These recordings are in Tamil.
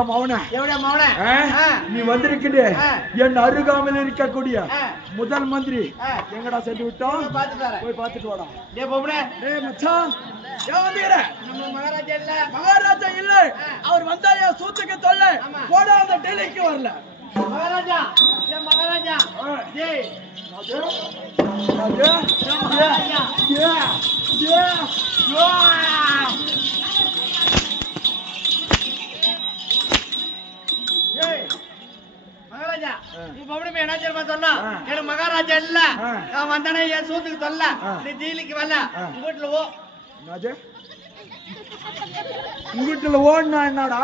எப்படியா மௌன? எவ்வளவு மௌன? நீ வந்திருக்குது. என் அருகாமையில் இருக்கக்கூடிய. முதல் மந்திரி. எங்கடா சென்று விட்டோம்? போய் பார்த்துட்டு வாடா. டே பொம்பளை. மச்சான். மகாராஜா இல்ல. மகாராஜா இல்ல. அவர் வந்தா என் சூத்துக்கு தொல்ல. போட அந்த டெல்லிக்கு வரல. மகாராஜா ஏ மகாராஜா. ஏ, ஏ, ஏ. என்ன தெரியுமா சொன்னா. எனக்கு மகாராஜா இல்ல. நான் வந்தானே என் சூத்துக்கு. நீ ஜெயிலுக்கு வரல வீட்டுல ஓ வீட்டுல ஓடுனா என்னடா?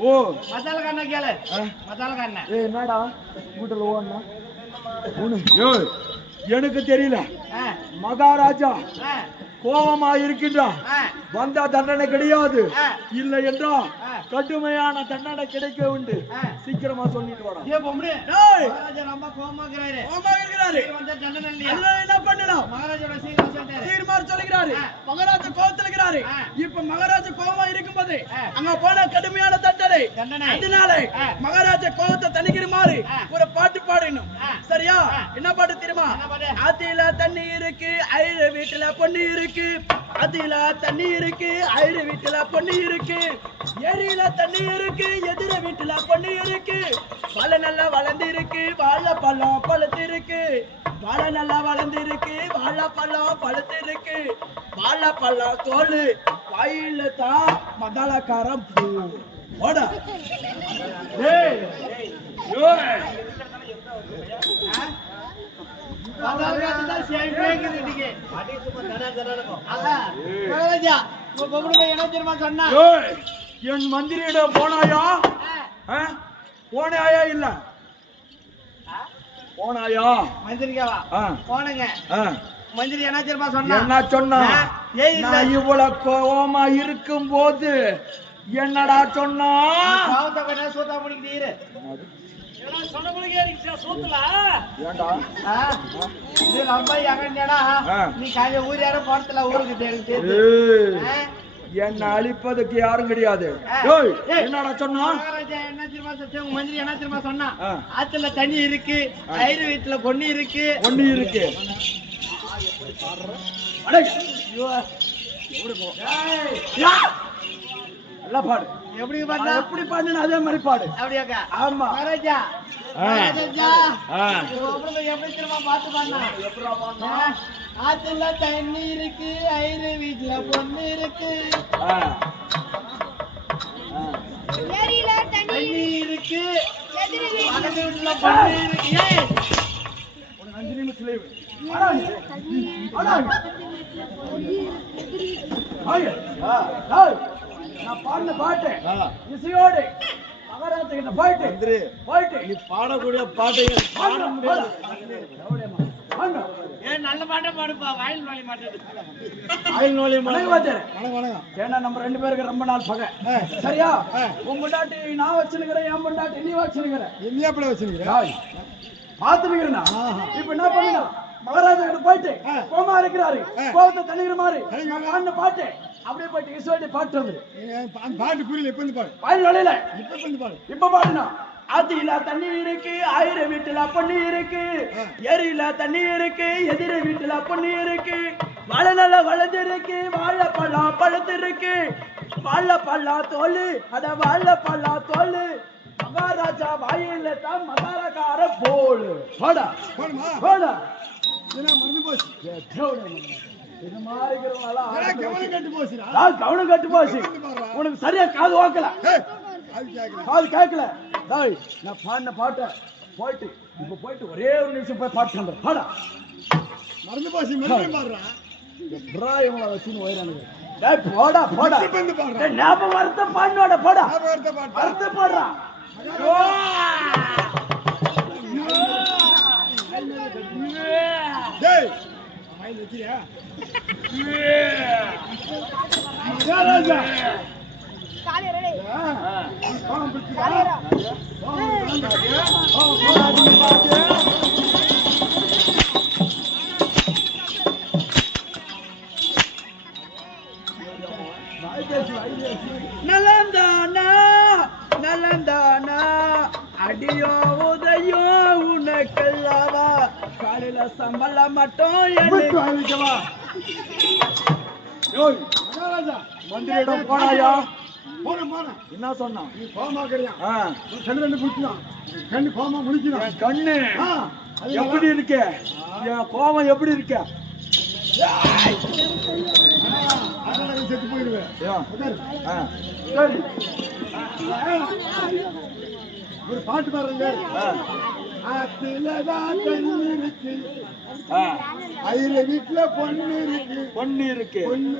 ஓ. மசாலா கண்ணா கேளு. மசாலா கண்ணா என்னடா? வீட்டுல ஓடுனா? எனக்கு தெரியல. மகாராஜா கோபமா இருக்கின்றா. வந்தா தண்டனை கிடையாது. இல்லை என்றா. கடுமையான தண்டனை கிடைக்க உண்டு. சீக்கிரமா சொல்லிட்டு வாடா ஏ பொம்பளை டேய், மகாராஜா ரொம்ப கோவமா இருக்கிறாரு வந்தா தண்டனை இல்லையா அதனால என்ன பண்ணலாம் மகாராஜோட சீக்கிரம் சொல்லிட்டாரு தீர்மானம் சொல்லுகிறாரு ஆ. மகாராஜா கோபத்தில் இருக்கிறாரு. இப்ப இருக்கும்போது. அங்க போன கடுமையான தண்டனை தண்டனை. அதனால. மகாராஜா கோபத்தை தணிக்கிறமாறு ஆ. ஒரு பாட்டு பாடணும். சரியா. என்ன பாட்டு தெரியுமா? ஆத்தில தண்ணி இருக்கு ஐர வீட்டுல பொண்ணு இருக்கு ஆத்தில தண்ணி இருக்கு ஐர வீட்டுல பொண்ணு இருக்கு. ஏரியில தண்ணி இருக்கு எதிர வீட்டுல பொண்ணு இருக்கு. பல நல்லா வளர்ந்து இருக்கு வாழைப்பழம் பழுத்து இருக்கு வாழை நல்லா வளர்ந்து இருக்கு வாழைப்பழம் பழுத்து இருக்கு வாழைப்பழம் தோல் வாயில தான் மதாலக்காரம் பூ. ஓடா ஏய் ஏய் என் மந்திரியிடம் போனாயா? போனாயா இல்ல போனாயா மந்திரிக்காவா போனுங்க. மந்திரி என்ன தெரியுமா சொன்னா என்ன சொன்னா இவ்வளவு கோவமா இருக்கும் போது என்னடா சொன்னா சூத்தா முடிக்கிட்டீரு என்னை அழிப்பதுக்கு யாரும் கிடையாது. என்னடா சொன்னா? என்ன தெரியுமா சொன்னா உங்க மந்திரி என்ன தெரியுமா சொன்னா. ஆத்துல தண்ணி இருக்கு. ஐரு வீட்டுல பொண்ணு இருக்கு. ஒண்ணு இருக்கு. நல்லா பாடு. எப்படி பண்ணா? எப்படி பாடுனா அதே மாதிரி பாடு. அப்படியாக்கா? ஆமா. மகாராஜா. மகாராஜா எப்படி பண்ணா? எப்படிடா பாடுனா? ஆத்துல தண்ணி இருக்கு ஐரு வீட்டுல பொண்ணு இருக்கு. ஏரியில தண்ணி இருக்கு. பக்கத்து வீட்டுல பொண்ணு அஞ்சு நிமிஷம். நான் பாடின பாட்டு இசையோடு மகாராஜா கிட்ட போயிட்டு போயிட்டு நீ பாடக்கூடிய பாட்டை பாட முடியாது நல்ல பாட்டை பாடுப்பா வயல் மாட்டேன் ஆயில் நோலி வணக்கம் வாத்தியாரே. வணக்கம் வணக்கம். ஏன்னா நம்ம ரெண்டு பேருக்கு ரொம்ப நாள் பகை. சரியா? உன் பொண்டாட்டி நான் வச்சுனுக்கிறேன் என் பொண்டாட்டி நீ வச்சுனுக்கிறேன் என்ன எப்படி வச்சுருக்கிறேன் பாத்துனுக்கிறேன் இப்ப என்ன பண்ணுங்க மகாராஜா கிட்ட போயிட்டு கோமா இருக்கிறாரு கோபத்தை தணிகிற மாதிரி பாட்டு. அப்படியே போயிட்டு இசையோடி பாட்டு அந்த பாட்டு புரியல இப்ப வந்து பாடு. பாயில் வழியில இப்ப வந்து பாடு. இப்ப பாடுனா ஆத்தில தண்ணி இருக்கு ஆயிர வீட்டுல பொண்ணு இருக்கு. ஏரியில தண்ணி இருக்கு எதிர வீட்டுல பொண்ணு இருக்கு. வாழை நல்லா வளர்ந்து இருக்கு வாழைப்பழம் பழுத்து இருக்கு வாழைப்பழம் தோல் அட வாழைப்பழம் தோல். மகாராஜா வாயில தான் மகாராக்கார போடு. போடா போடா. என்ன மறந்து போச்சு. கவனம் கட்டு போச்சு. உனக்கு சரியா காது ஓக்கல காது கேட்கல நான் பாடின பாட்டை போயிட்டு இப்ப போயிட்டு ஒரே ஒரு நிமிஷம் போய் பாட்டு வந்துடும் பாடா. மறந்து போச்சு மறுபடியும் பாடுறா. எப்படா இவங்கள வச்சுன்னு போயிடானுங்க டேய் போடா போடா. ஞாபகம் வருத்த பாடினோட போடா. வருத்த பாட்டா. வருத்த பாடுறா. டேய் ஆயில் வைக்கிறியா ரெடி. பாவம்? காலையில. பாவம் மந்திரியிடம் போனாயா? போன போன என்ன சொன்னான்? கண்ணு எப்படி இருக்கு? என் கோபம் எப்படி இருக்கு? செத்து போயிடுவேன் சரி ஒரு பாட்டு பாருங்க ஆத்துலதான் தண்ணி இருக்கு ஐல வீட்டுல பொண்ணு இருக்கு பொண்ணு இருக்கு பொண்ணு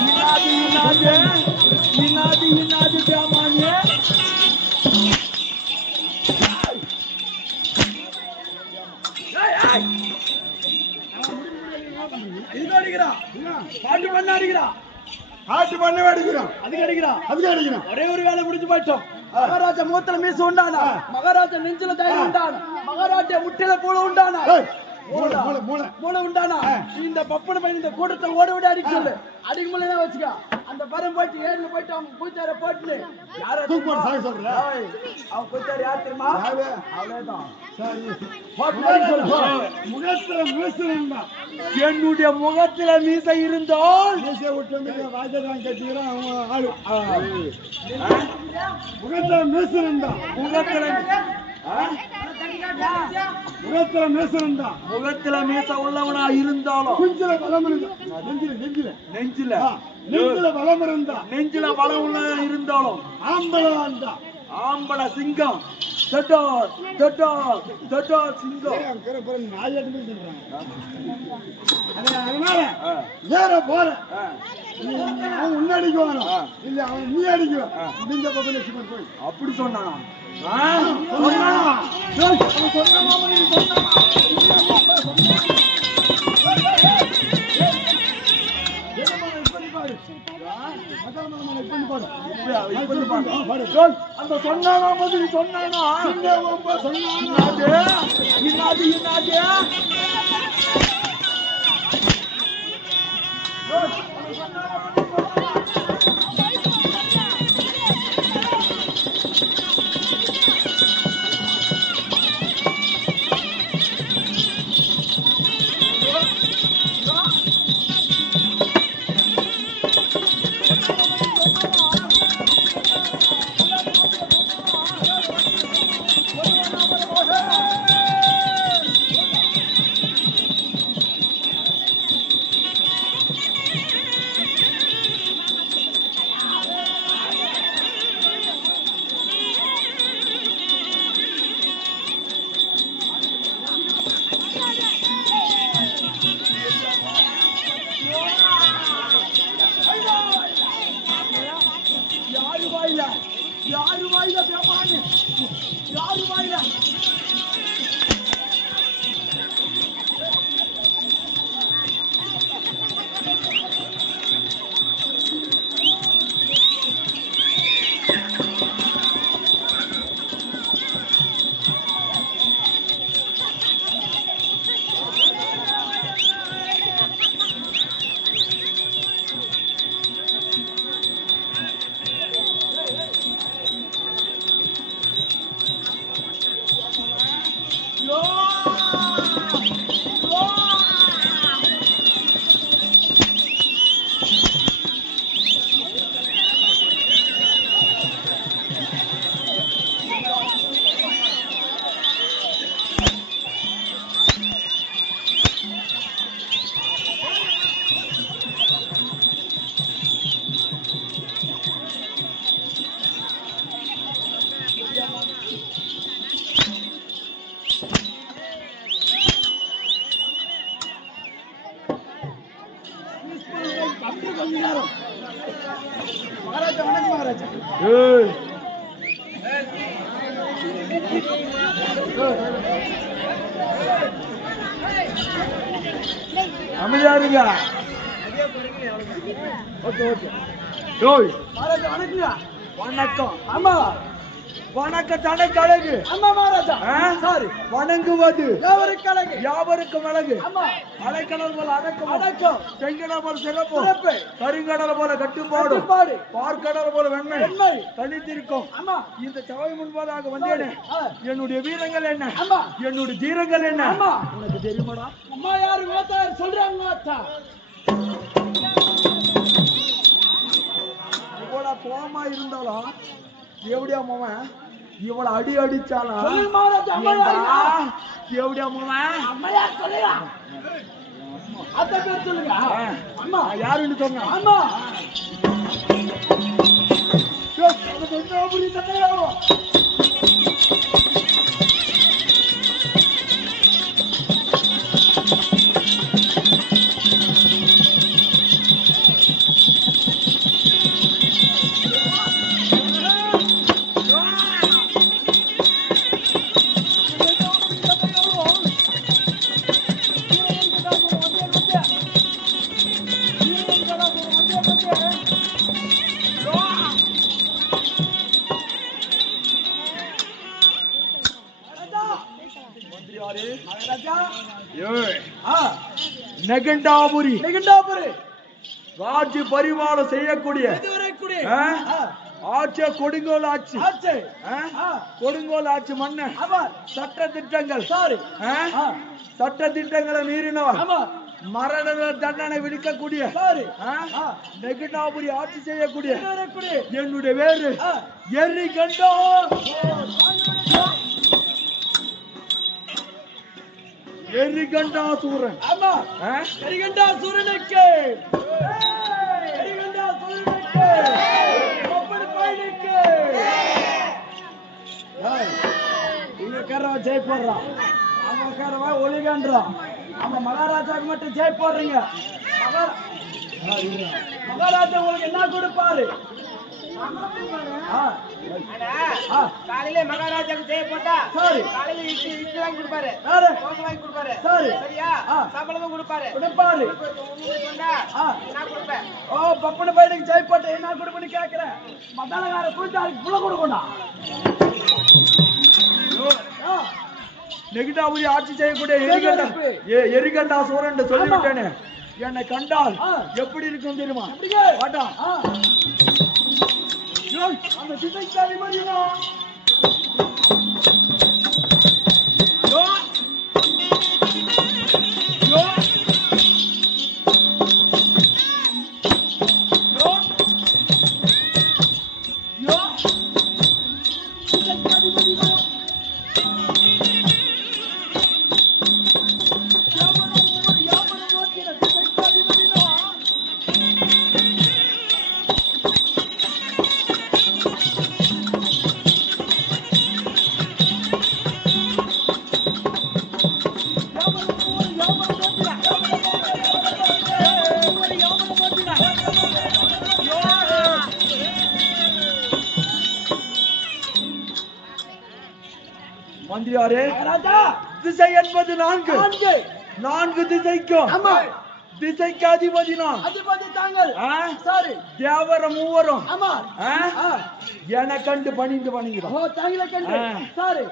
இன்னாது இன்னாது இன்னாது இன்னாது ஒரே ஒரு வேலை முடிஞ்சு போயிட்டோம். மகாராஜா மூத்தல மீச உண்டானா? மகாராஜா நெஞ்சில தைரியம் உண்டானா? மகாராஜா முட்டில போல உண்டானா? மூளை உண்டானா? இந்த பப்பன பையன் இந்த கூட்டத்தை ஓட விட அடிக்க சொல்லு அடிக்க முடியல வச்சுக்க. அந்த பரம் போயிட்டு ஏழுல போயிட்டு அவங்க பூச்சார போட்டு யார தூக்கு சாக சொல்ற? அவன் பூச்சார் யார் தெரியுமா? சொல்லு. முகத்துல மினிஸ்டர் என்னுடைய முகத்துல மீசை இருந்தால் மீசையை விட்டு வந்து ராஜதான் கட்டிக்கிறான் அவன் ஆளு. முகத்துல மினிஸ்டர் முகத்துல முகத்துல மினிஸ்டர் முகத்துல மீசை உள்ளவனா இருந்தாலும். குஞ்சில பலம் இருந்தா. நெஞ்சில நெஞ்சில. நெஞ்சில. நெஞ்சில பலம் இருந்தா. நெஞ்சில பலம் உள்ள இருந்தாலும். ஆம்பளம் இருந்தா. ஆம்பள சிங்கம். தொட்டோ தொட்டோ தொட்டோ சிங்கம் அதனால ஏற போற அவன் உன்னை அடிக்குவானோ. இல்ல அவன் நீ அடிக்குவ. நீங்க பக்கம் லட்சுமண் போய். அப்படி சொன்னானா? சொன்னானா? ஏய், அவன் அந்த சொன்னானா மாதிரி சொன்னானா இன்னாது, இன்னாது, இன்னாது. அமைதியா இருங்க ஓகே. ஓகே வணக்கம். ஆமா. வணக்க தனக்கு அழகு ஆமா மகாராஜா? சாரி. வணங்குவது. யாவருக்கு அழகு யாவருக்கும் அழகு. அலைக்கடல் போல அடக்கம் அடக்கம். செங்கடல் போல சிறப்பு சிறப்பு. கருங்கடல் போல கட்டுப்பாடு கட்டுப்பாடு. பார்க்கடல் போல வெண்மை. வெண்மை. தனித்திருக்கும். ஆமா இந்த சபை முன்பதாக வந்தேனே. என்னுடைய வீரங்கள் என்ன? ஆமா என்னுடைய தீரங்கள் என்ன? ஆமா. உனக்கு தெரியுமாடா? அம்மா யாரு? ஓத்தா சொல்றாங்க ஓத்தா கோமா இருந்தாலும் எப்படியா மாமன் இவ்வளவு அடி அம்மா? யாருங்க? எப்படியா மாமன் அம்மா யார் சொல்லுங்க அத்த பேர் சொல்லுங்க. அம்மா. யாருன்னு சொன்னா? ஆமா மகாராஜா நெகண்டாபுரி. நெகண்டாபுரி. ராஜ்ய பரிமாணம் செய்யக்கூடிய? ஆட்சிய கொடுங்கோல் ஆட்சி. கொடுங்கோல் ஆட்சி மன்ன சட்ட திட்டங்கள். சட்ட திட்டங்களை மீறினவர் மரண தண்டனை? ஆ. நெகண்டாபுரி ஆட்சி செய்யக்கூடிய. என்னுடைய வேறு. எரி கண்டோ எரி கண்டா சூரன். ஆமா. ஆ? கரிகண்டா சூரனுக்கு. கரிகண்டா சூரனுக்கு. அப்படி பயனுக்கு இங்க கரவன் ஜெய் போடுறான் அவன் கரவன் ஒளிகன்றான் அவன் மகாராஜாவுக்கு மட்டும் ஜெய் போடுறீங்க. மகாராஜா உங்களுக்கு என்ன கொடுப்பாரு? ஆ, காலையில மகாராஜாக்கு செய்ய போட்டா சரி. காலையில இட்லி இட்லி வாங்கி கொடுப்பாரு. தோசை வாங்கி கொடுப்பாரு. சரி. சரியா? ஆ. சம்பளமும் கொடுப்பாரு. கொடுப்பாரு. நான் கொடுப்பேன். ஓ பப்பன பையனுக்கு ஜெய் போட்டு என்ன கொடுப்புன்னு கேக்குறேன். மத்தானகார குளிச்சாருக்கு புள்ள கொடுக்கணும் ஆ, நெகிட்டாபுரி ஆட்சி செய்யக்கூடிய எரிகண்டா ஏ எரிகண்டா சூரன் சொல்லிவிட்டேனே. என்னை கண்டால் ஆ. எப்படி இருக்கும் தெரியுமா? அப்படியே. அந்த திசைக்கு அதிபதியா யோ. ராஜா. திசை என்பது நான்கு. நான்கு. திசைக்கும். திசைக்கு அதிபதி நான். அதிபதி தாங்கள்? சாரி. தேவர மூவரும். ஆமா. என கண்டு பணிந்து வணங்கிறோம் ஓ தாங்களே கண்டு. சாரி.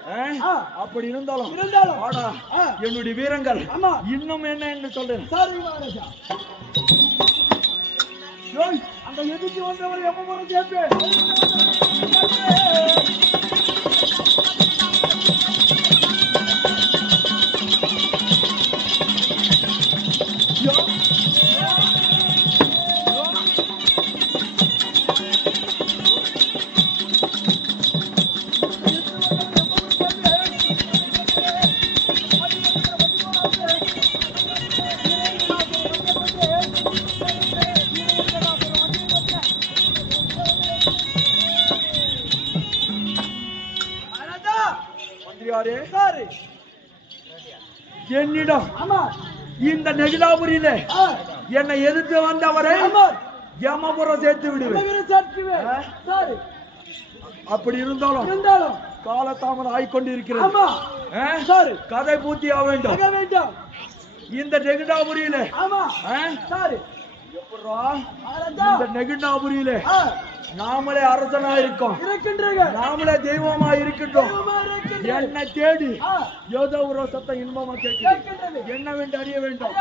அப்படி இருந்தாலும். இருந்தாலும். வாடா. ஆ. என்னுடைய வீரங்கள். ஆமா. இன்னும் என்ன என்று சொல்றேன் சாரி மகாராஜா. யோய், அந்த எதிர்த்து வந்தவர் எப்ப போற கேப்பே ஆ. என்னை எதிர்த்து வந்தவரை யமபுரம் சேர்த்து விடுவேன். அப்படி இருந்தாலும் இருந்தாலும். காலதாமதம் ஆய்கொண்டு இருக்கிறது கதை வேண்டும். ஆக வேண்டாம். இந்த நெகிடாபுரியிலே ஆ! நாமளே அரசனா இருக்கோம் நாமளே தெய்வமா இருக்கின்றோம். என்னை தேடி. ஏதோ ஒரு சத்தம் இன்பமா கேட்கிறது. என்ன வேண்டும். அறிய வேண்டும்.